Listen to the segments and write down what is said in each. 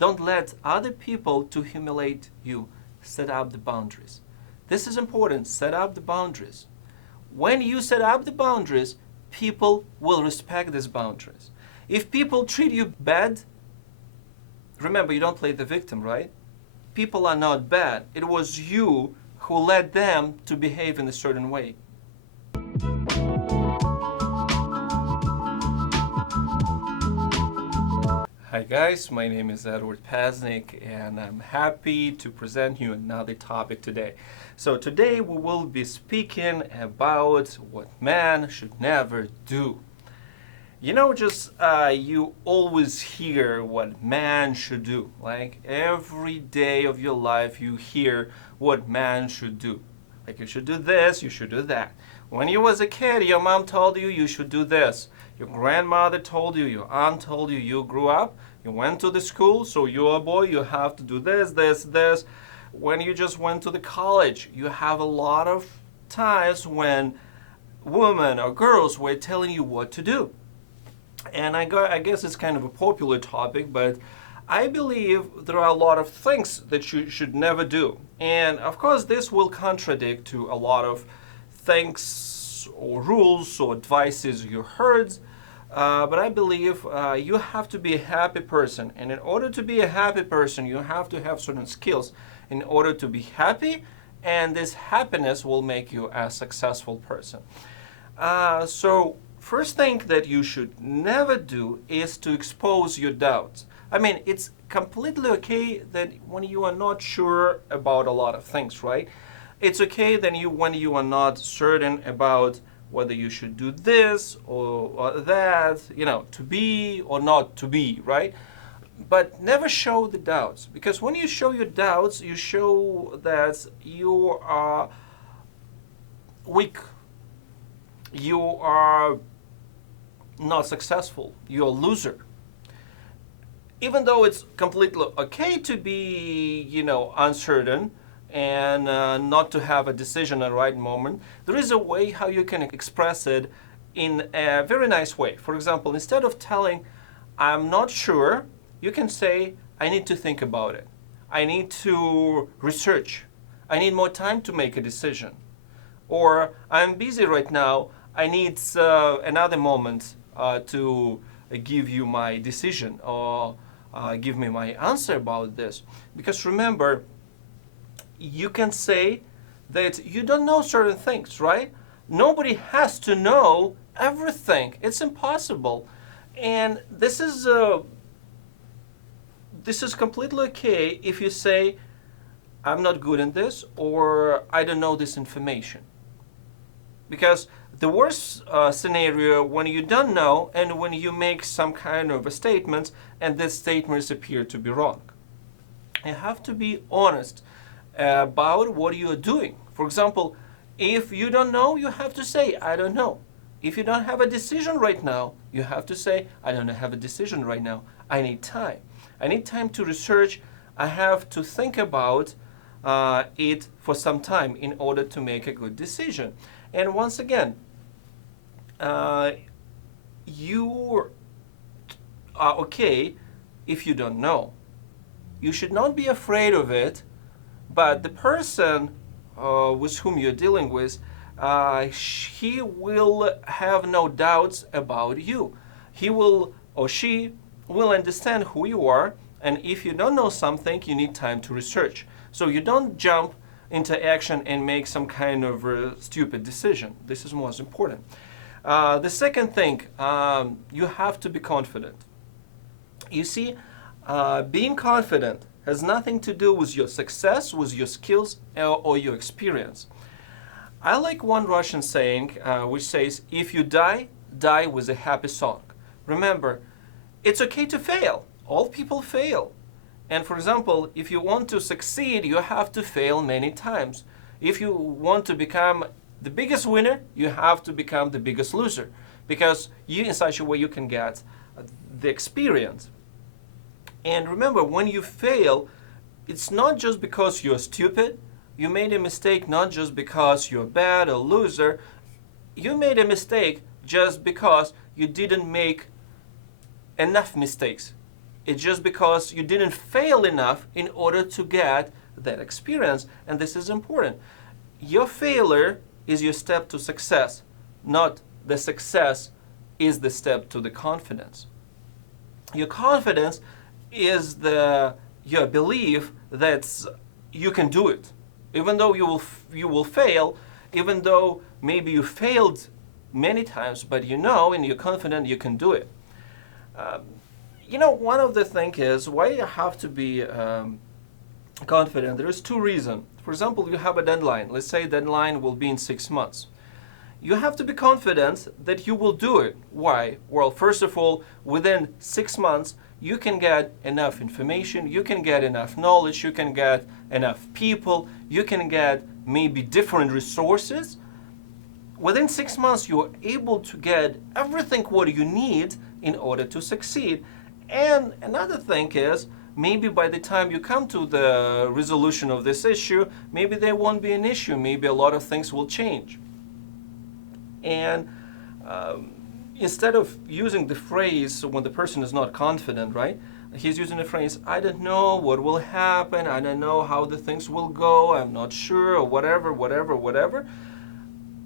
Don't let other people to humiliate you. Set up the boundaries. This is important. Set up the boundaries. When you set up the boundaries, people will respect these boundaries. If people treat you bad, remember, you don't play the victim, right? People are not bad. It was you who led them to behave in a certain way. Hi guys, my name is Edward Pasnik and I'm happy to present you another topic today. So today we will be speaking about what man should never do. You know, you always hear what man should do. Like every day of your life you hear what man should do. Like you should do this, you should do that. When you was a kid, your mom told you you should do this. Your grandmother told you, your aunt told you, you grew up, you went to the school, so you're a boy, you have to do this, this, this. When you just went to the college, you have a lot of times when women or girls were telling you what to do. And I guess it's kind of a popular topic, but I believe there are a lot of things that you should never do. And of course, this will contradict to a lot of things or rules or advices you heard. But I believe you have to be a happy person. And in order to be a happy person, you have to have certain skills in order to be happy. And this happiness will make you a successful person. So first thing that you should never do is to expose your doubts. I mean, it's completely okay that when you are not sure about a lot of things, right? It's okay then when you are not certain about whether you should do this or that, to be or not to be, right? But never show the doubts, because when you show your doubts, you show that you are weak, you are not successful, you're a loser. Even though it's completely okay to be, uncertain and not to have a decision at the right moment, there is a way how you can express it in a very nice way. For example, instead of telling, I'm not sure, you can say, I need to think about it. I need to research. I need more time to make a decision. Or I'm busy right now, I need another moment to give you my decision or give me my answer about this. Because remember, you can say that you don't know certain things, right? Nobody has to know everything. It's impossible. And this is completely okay if you say, I'm not good in this, or I don't know this information. Because the worst scenario when you don't know and when you make some kind of a statement and this statements appear to be wrong. You have to be honest about what you are doing. For example, if you don't know, you have to say, I don't know. If you don't have a decision right now, you have to say, I don't have a decision right now. I need time. I need time to research. I have to think about it for some time in order to make a good decision. And once again, you are okay if you don't know. You should not be afraid of it, but the person with whom you're dealing with, he will have no doubts about you. He will or she will understand who you are, and if you don't know something, you need time to research. So you don't jump into action and make some kind of stupid decision. This is most important. The second thing, you have to be confident. You see, being confident has nothing to do with your success, with your skills, or your experience. I like one Russian saying which says, if you die, die with a happy song. Remember, it's okay to fail. All people fail. And for example, if you want to succeed, you have to fail many times. If you want to become the biggest winner, you have to become the biggest loser, because in such a way you can get the experience. And remember, when you fail, it's not just because you're stupid. You made a mistake not just because you're bad or loser. You made a mistake just because you didn't make enough mistakes It's just because you didn't fail enough in order to get that experience. And this is important. Your failure is your step to success, not the success is the step to the confidence. Your confidence is your belief that you can do it. Even though you will fail, even though maybe you failed many times, but you know and you're confident you can do it. One of the things is why you have to be confident. There's two reasons. For example, you have a deadline. Let's say deadline will be in 6 months. You have to be confident that you will do it. Why? Well, first of all, within 6 months, you can get enough information, you can get enough knowledge, you can get enough people, you can get maybe different resources. Within 6 months, you're able to get everything what you need in order to succeed. And another thing is, maybe by the time you come to the resolution of this issue, maybe there won't be an issue, maybe a lot of things will change. And instead of using the phrase when the person is not confident, right? He's using the phrase, I don't know what will happen, I don't know how the things will go, I'm not sure, or whatever.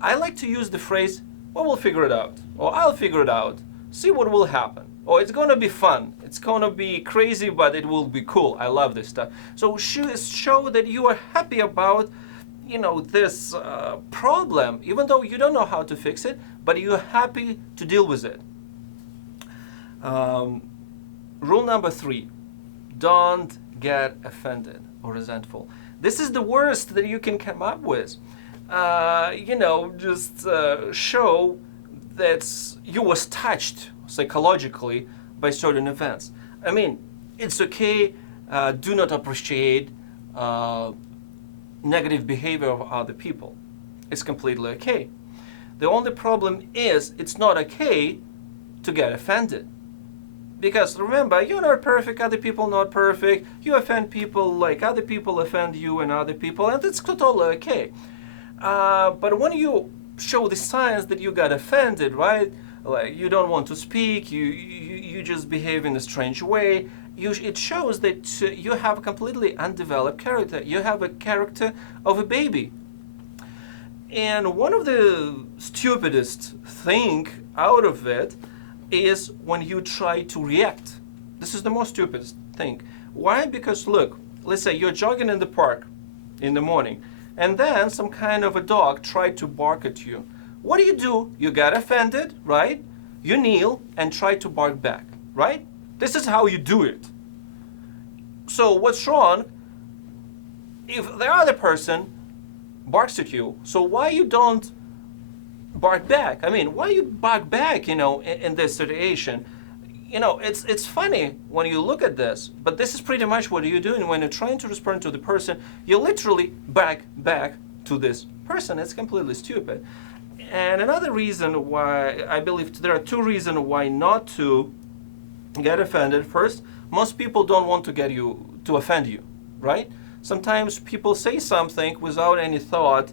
I like to use the phrase, well, we'll figure it out, or I'll figure it out, see what will happen, or it's going to be fun, it's going to be crazy, but it will be cool. I love this stuff. So show that you are happy about this problem, even though you don't know how to fix it, but you're happy to deal with it. Rule number 3, don't get offended or resentful. This is the worst that you can come up with. Just show that you was touched psychologically by certain events. I mean, it's okay, do not appreciate negative behavior of other people. It's completely okay. The only problem is it's not okay to get offended. Because remember, you're not perfect, other people not perfect, you offend people like other people offend you and other people, and it's totally okay. But when you show the signs that you got offended, right? Like you don't want to speak, you just behave in a strange way, it shows that you have a completely undeveloped character. You have a character of a baby. And one of the stupidest thing out of it is when you try to react. This is the most stupidest thing. Why? Because look, let's say you're jogging in the park in the morning, and then some kind of a dog tried to bark at you. What do? You get offended, right? You kneel and try to bark back, right? This is how you do it. So what's wrong if the other person barks at you? So why you don't bark back? I mean, why you bark back, in this situation? It's funny when you look at this, but this is pretty much what you're doing when you're trying to respond to the person. You literally bark back to this person. It's completely stupid. And another reason why, I believe there are 2 reasons why not to get offended. First, most people don't want to offend you, right? Sometimes people say something without any thought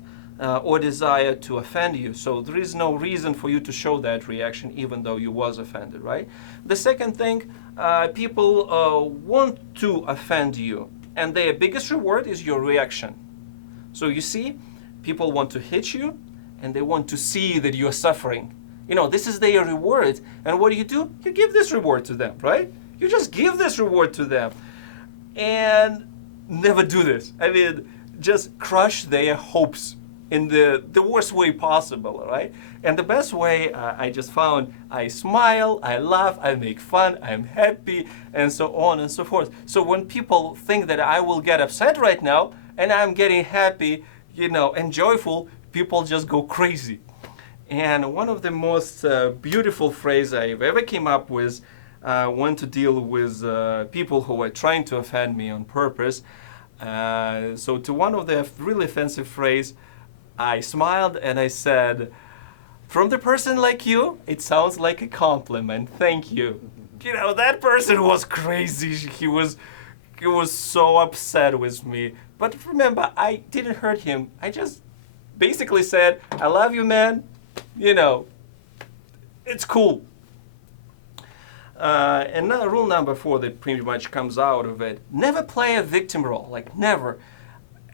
or desire to offend you. So there is no reason for you to show that reaction even though you was offended, right? The second thing, people want to offend you, and their biggest reward is your reaction. So you see, people want to hit you and they want to see that you're suffering. This is their reward. And what do? You give this reward to them, right? You just give this reward to them. And never do this. I mean, just crush their hopes in the worst way possible, right? And the best way I just found, I smile, I laugh, I make fun, I'm happy, and so on and so forth. So when people think that I will get upset right now, and I'm getting happy, and joyful, people just go crazy. And one of the most beautiful phrases I've ever came up with when to deal with people who are trying to offend me on purpose. So to one of the really offensive phrases, I smiled and I said, from the person like you, it sounds like a compliment. Thank you. That person was crazy. He was so upset with me. But remember, I didn't hurt him. I just basically said, I love you, man. It's cool. And now rule number 4 that pretty much comes out of it: never play a victim role. Like, never.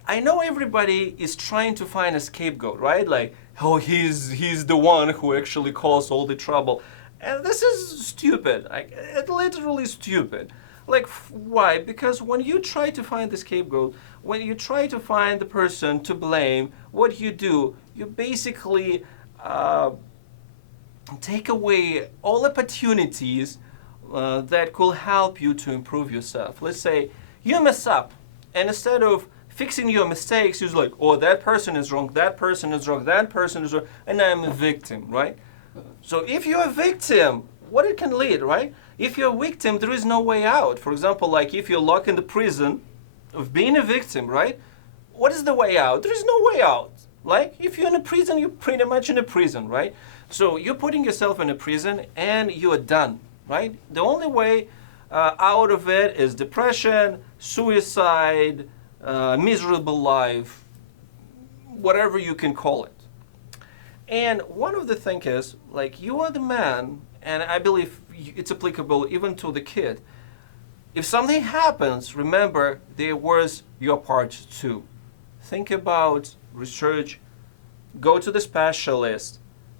I know everybody is trying to find a scapegoat, right? Like, oh, he's the one who actually caused all the trouble. And this is stupid. Like, it's literally stupid. Like, why? Because when you try to find the scapegoat, when you try to find the person to blame, what do, you basically take away all opportunities that could help you to improve yourself. Let's say you mess up, and instead of fixing your mistakes, you're like, oh, that person is wrong, that person is wrong, that person is wrong, and I'm a victim, right? So if you're a victim, what it can lead, right? If you're a victim, there is no way out. For example, like if you're locked in the prison of being a victim, right? What is the way out? There is no way out. Like, if you're in a prison, you're pretty much in a prison, right? So you're putting yourself in a prison and you're done, right? The only way out of it is depression, suicide, miserable life, whatever you can call it. And one of the things is, like, you are the man, and I believe it's applicable even to the kid. If something happens, remember, there was your part too. Think about research, go to the specialist,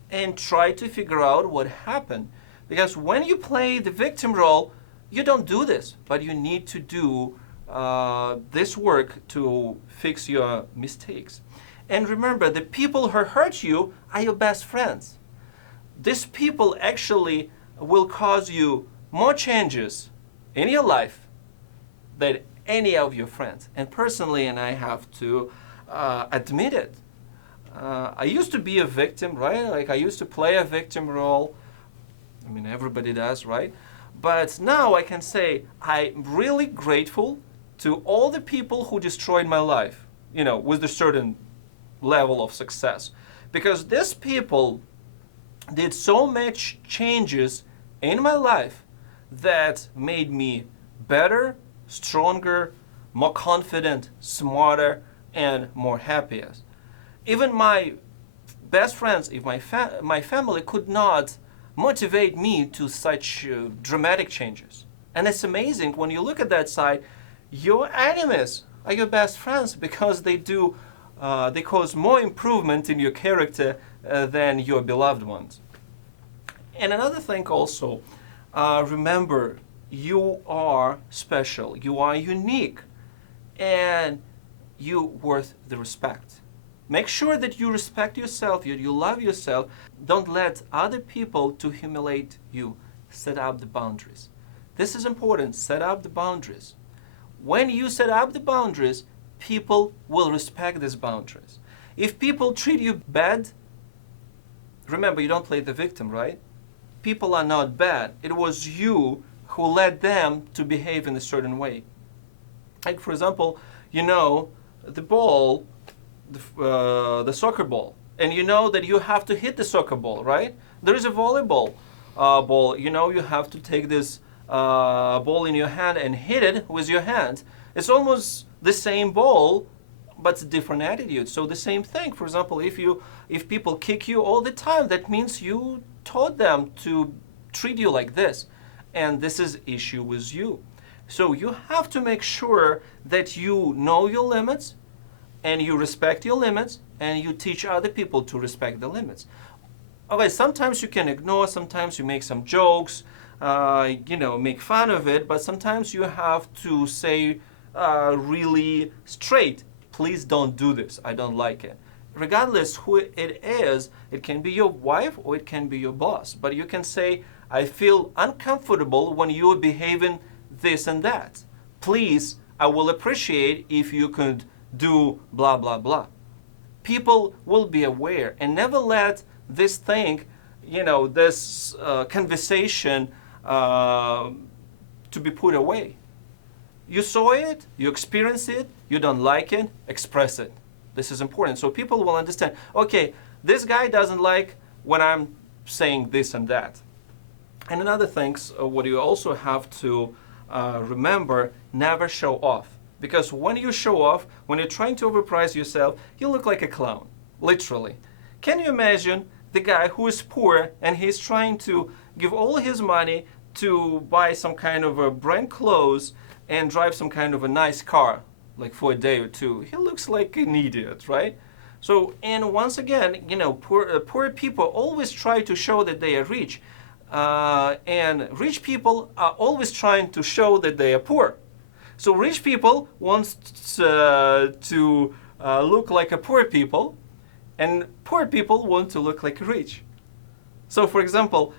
and try to figure out what happened. Because when you play the victim role, you don't do this, but you need to do this work to fix your mistakes. And remember, the people who hurt you are your best friends. These people actually will cause you more changes in your life than any of your friends. And personally, and I have to admit it, I used to be a victim, right? Like, I used to play a victim role. I mean, everybody does, right? But now I can say I'm really grateful to all the people who destroyed my life, you know, with a certain level of success. Because these people did so much changes in my life that made me better, stronger, more confident, smarter, and more happier. Even my best friends, if my family could not motivate me to such dramatic changes. And it's amazing when you look at that side, your enemies are your best friends because they cause more improvement in your character than your beloved ones. And another thing also, remember, you are special, you are unique, and you're worth the respect. Make sure that you respect yourself, you love yourself. Don't let other people to humiliate you. Set up the boundaries. This is important, set up the boundaries. When you set up the boundaries, people will respect these boundaries. If people treat you bad, remember, you don't play the victim, right? People are not bad. It was you who led them to behave in a certain way. Like, for example, you know, the ball, the soccer ball, and you know that you have to hit the soccer ball, right? There is a volleyball ball. You know, you have to take this ball in your hand and hit it with your hand. It's almost the same ball, but it's a different attitude. So the same thing. For example, if people kick you all the time, that means you taught them to treat you like this, and this is issue with you. So you have to make sure that you know your limits, and you respect your limits, and you teach other people to respect the limits. Okay, sometimes you can ignore, sometimes you make some jokes, make fun of it, but sometimes you have to say really straight, please don't do this, I don't like it. Regardless who it is, it can be your wife or it can be your boss, but you can say, I feel uncomfortable when you're behaving this and that. Please, I will appreciate if you could do blah, blah, blah. People will be aware, and never let this thing, this conversation to be put away. You saw it, you experienced it, you don't like it, express it. This is important. So people will understand, okay, this guy doesn't like when I'm saying this and that. And another thing, what you also have to remember, never show off. Because when you show off, when you're trying to overprice yourself, you look like a clown, literally. Can you imagine the guy who is poor and he's trying to give all his money to buy some kind of a brand clothes and drive some kind of a nice car, like for a day or two. He looks like an idiot, right? So, and once again, poor people always try to show that they are rich, and rich people are always trying to show that they are poor. So rich people want to look like a poor people, and poor people want to look like rich. So, for example,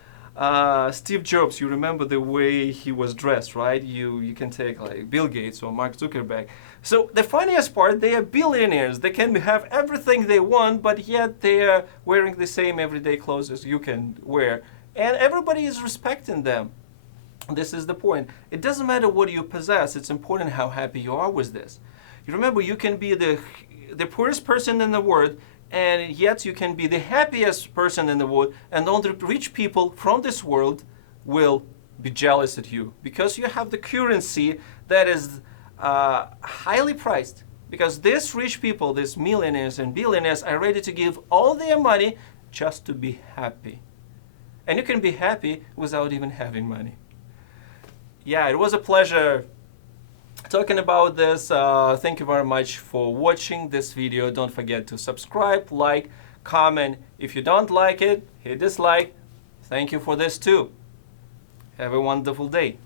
Steve Jobs, you remember the way he was dressed, right? You can take like Bill Gates or Mark Zuckerberg. So the funniest part, they are billionaires. They can have everything they want, but yet they are wearing the same everyday clothes as you can wear. And everybody is respecting them. This is the point. It doesn't matter what you possess. It's important how happy you are with this. You remember, you can be the poorest person in the world, and yet you can be the happiest person in the world, and all the rich people from this world will be jealous at you because you have the currency that is highly priced. Because these rich people, these millionaires and billionaires, are ready to give all their money just to be happy. And you can be happy without even having money. Yeah, it was a pleasure talking about this. Thank you very much for watching this video. Don't forget to subscribe, like, comment. If you don't like it, hit dislike. Thank you for this too. Have a wonderful day.